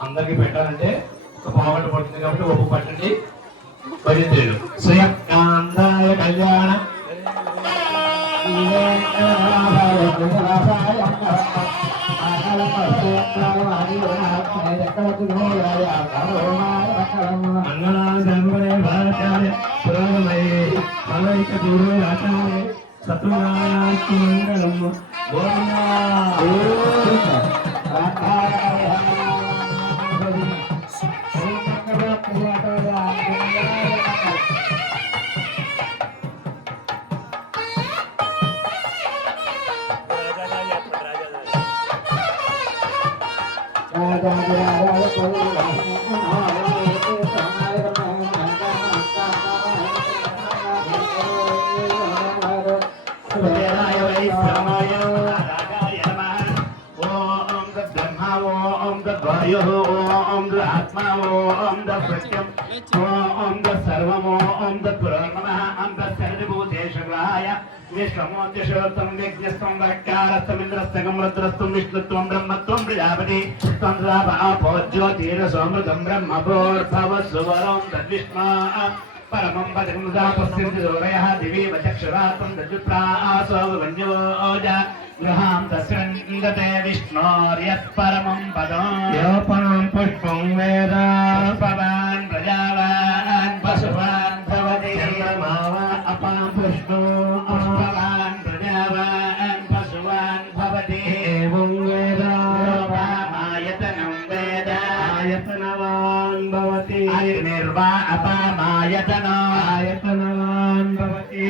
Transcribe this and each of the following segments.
అందరికి పెట్టాలంటే ఒక పావుగంట పడుతుంది కాబట్టి ఒప్పు పట్టండి. భజంత్రులు శ్రీకాంతాయ కళ్యాణ. మంగళాశంకరే భారతాయ పురోగమయే మలైక మంగళం గోవిందా వేదాయ వై బ్రహ్మాయ రాగాయ నమః ఓం తద్బ్రహ్మ ఓం తద్వాయు ఓం తదాత్మా ఓం తత్సత్యం ఓం తత్సర్వం ఓం తత్పురోర్నమ ఓం తత్సర్వభూతేశ్వరాయ విశ్వమోత్యశోత్తం యజ్ఞస్తం వక్కారస్తమింద్రస్తకం రుద్రస్తం విష్ణుత్వం బ్రహ్మత్వం ప్రజాపతి త్వం రాపో జ్యోతిరసోమృతం బ్రహ్మభోర్భవ సువరం తద్విష్ణా పరమం పదముదా పశ్యంతి దూరయः దివేవ చక్షురాత్మం దద్విప్రాసో వన్యోజ గృహాం తస్రంగతే విష్ణోర్యః పరమం పదం యోపనం ఆయతనవాన్ భవతి నిర్వా అపామాయతన ఆయతనవాన్ భవతి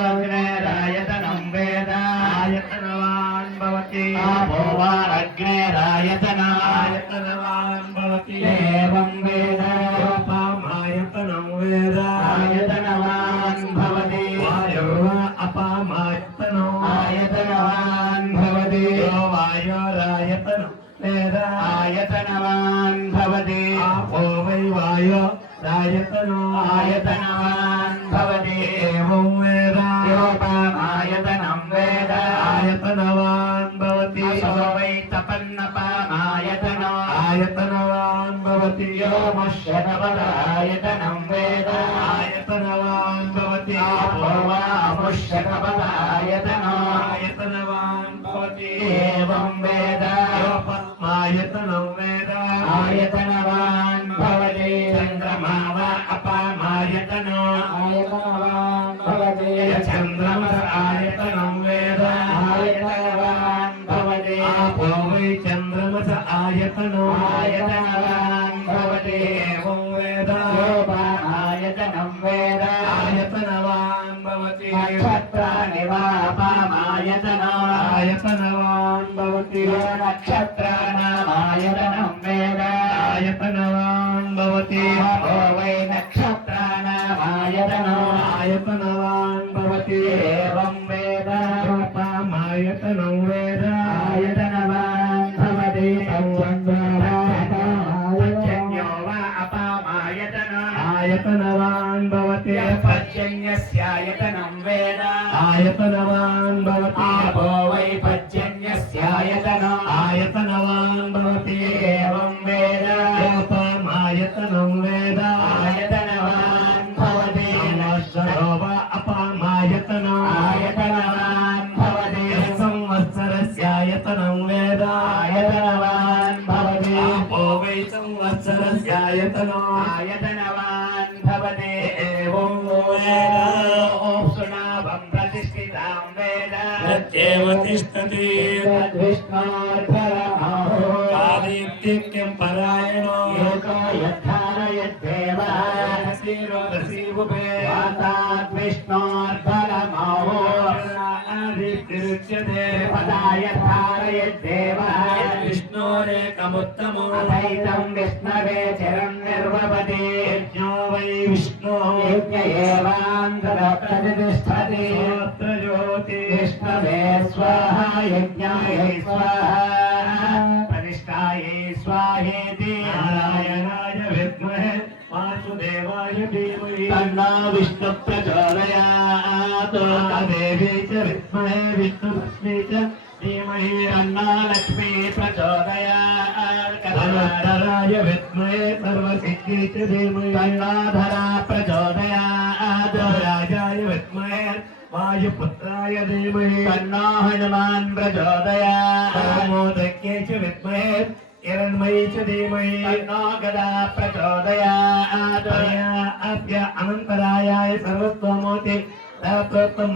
అగ్నేరాయతనం వేద ఆయతనవాన్ భవతి అగ్నేరాయతన ఆయతనవాన్ భవతి ఆపో వై వాయో రాయతనో ఆయతనవాన్ భవతి ఏవం వేద యోపామాయతనం వేద ఆయతనవాన్ భవతి అసో వై తపన్నపామాయతనో ఆయతనవాన్ భవతి యోమశ్యనవదాయతనం వేద ఆయతనవాన్ భవతి ఆపో వా అముష్యకపదాయతనో ఆయతనవాన్ భవతి ఏవం వేద. యోపత్మాయతనం వేద. ఆయతనవాన్ భవతి. చంద్రమా వా అపామాయతనో. ఆయతనవాన్ భవతి. చంద్రమస ఆయతనం వేద. ఆయతనవాన్ భవతి. ఆపో వై చంద్రమస ఆయతనో. ఆయతనవాన్ భవతి. ఏవం వేద? ఆయతనం వేద. ఆయతనవాన్ భవతి. నక్షత్రాని వా అపామాయతనో ఆయతనవాన్ భవతి నక్షత్రానామాయతనం వేద ఆయతనవాన్ భవతి ఓ వై నక్షత్రానామాయతనో ఆయతనవాన్ భవతి ఏవం వేద రూపమాయతనం వేద ఆయతనవాన్ భవతి పర్జన్యో వా అపామాయతన ఆయతనవాన్ భవతి పర్జన్యస్యాయతనం వేద రూపమాయతనం వేద ఆయతనవాన్ భవతి సంవత్సరో వా అపామాయతనం ఆయతనవాన్ భవతి సంవత్సరస్యాయతనం వేద ఆయతనవాన్ భవతి ఆపో వై సంవత్సరస్యాయతనో ఆయతనవాన్ భవతి ఏవం వేద ఓం సునాభం ప్రతిష్ఠితాం వేద ప్రత్యేవ తిష్టతి తద్విష్ణోర్పరమో ఆదిత్యం పరాయణో వాతాద్విష్ణోర్బలమో ఆదిత్యుచ్యతే పదాయ ధారయద్దేవ విష్ణోరేకముత్తమో అథైతం విష్ణవే చిరం నిర్వపతి యజ్ఞో వై విష్ణో యజ్ఞ ఏవాంధ్ర ప్రతిష్టతి శ్రోత్ర జ్యోతి విష్ణవే స్వాహ యజ్ఞాయ స్వాహ ప్రతిష్టాయే స్వాహేతి నారాయణాయ విద్మహే देवी च विद्महे विष्णुभस्मी च धीमहि रन्नालक्ष्मी प्रचोदयाय विद्महे सर्वसिद्धि च धीमहि गङ्गाधरा प्रचोदयात् राजाय विद्महे वायुपुत्राय धीमहि अन्ना हनुमान् प्रचोदयात् मोदक्ये च विद्महे किरणमयी च धीमहि अन्ना गदा प्रचोदयात् अनन्तरायाय सर्वस्वमोति తత్వత్వం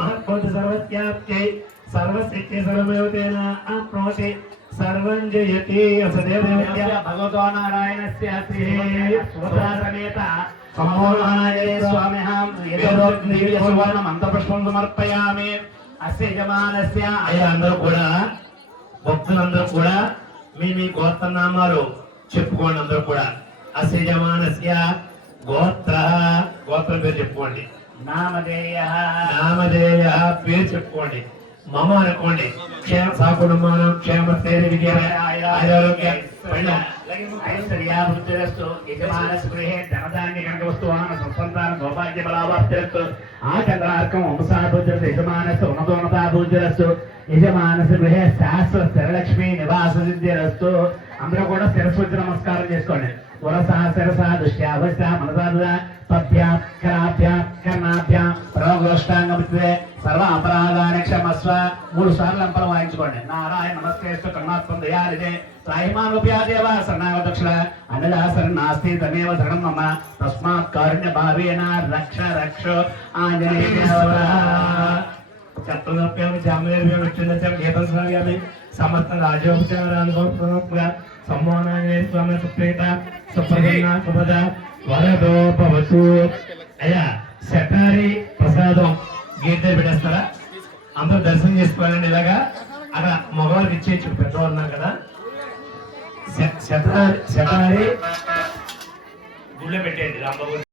సర్వమేవతేన సర్వం జయతి అసదేవదేవత్య భగవతో నారాయణస్య శ్రీ సమేత స్వామిహాం దివ్య సువర్ణ మంత్రపుష్పం సమర్పయామి అస్య యజమానస్య అయ్యా అందరూ కూడా భక్తులందరూ కూడా మీ మీ గోత్రనామాలు చెప్పుకోండి అందరూ కూడా. అసజమానస్య గోత్ర గోత్ర పేరు చెప్పుకోండి. నామధేయ. నామధేయ పేరు చెప్పుకోండి. మమ అనుకోండి. క్షేమ సాకుటుంబానం క్షేమ విజయ ఆరోగ్య ధనధాన్య కనక వస్తువాన సౌభాగ్య స్పృహే శాస్త్ర స్థిరలక్ష్మి నివాస సిద్ధిరస్తు అందరూ కూడా శిరస్సు నమస్కారం చేసుకోండి. వరస శిరస దృష్ట్యాభస్య మనసా కర్ణాభ్యాం ప్రయోగోష్టాంగమిత్వే సర్వ అపరాధాన్ని క్షమస్వ. మూడు సార్లు అంపలం వాయించుకోండి. నారాయణ నమస్కరిస్తూ కర్ణాత్మం దయాలిదే త్రాయిమానుప్యాదేవ శరణాగత దక్షిణ అన్నదా శరణాస్తి తమేవ శరణం మమ. తస్మాత్ కారుణ్య భావేన రక్ష రక్ష. ఆంజనేయ చక్రవర్తి జామేర్వ్యం విచ్ఛిన్న గీతం స్వామి సమర్థ రాజోపచారానుభవ సమ్మోనాయ స్వామి సుప్రీత. సుప్రసన్న సుభద వరదో భవతు. అయ్యా శటారి గేట్ దగ్గర పెట్టేస్తారా? అందరూ దర్శనం చేసుకోవాలండి ఇలాగా అక్కడ మగవారికి ఇచ్చేయచ్చు పెద్దవాళ్ళు ఉన్నారు కదా. శ- శతనారి శటారి గుళ్ళో పెట్టేయండి రాంబాబు.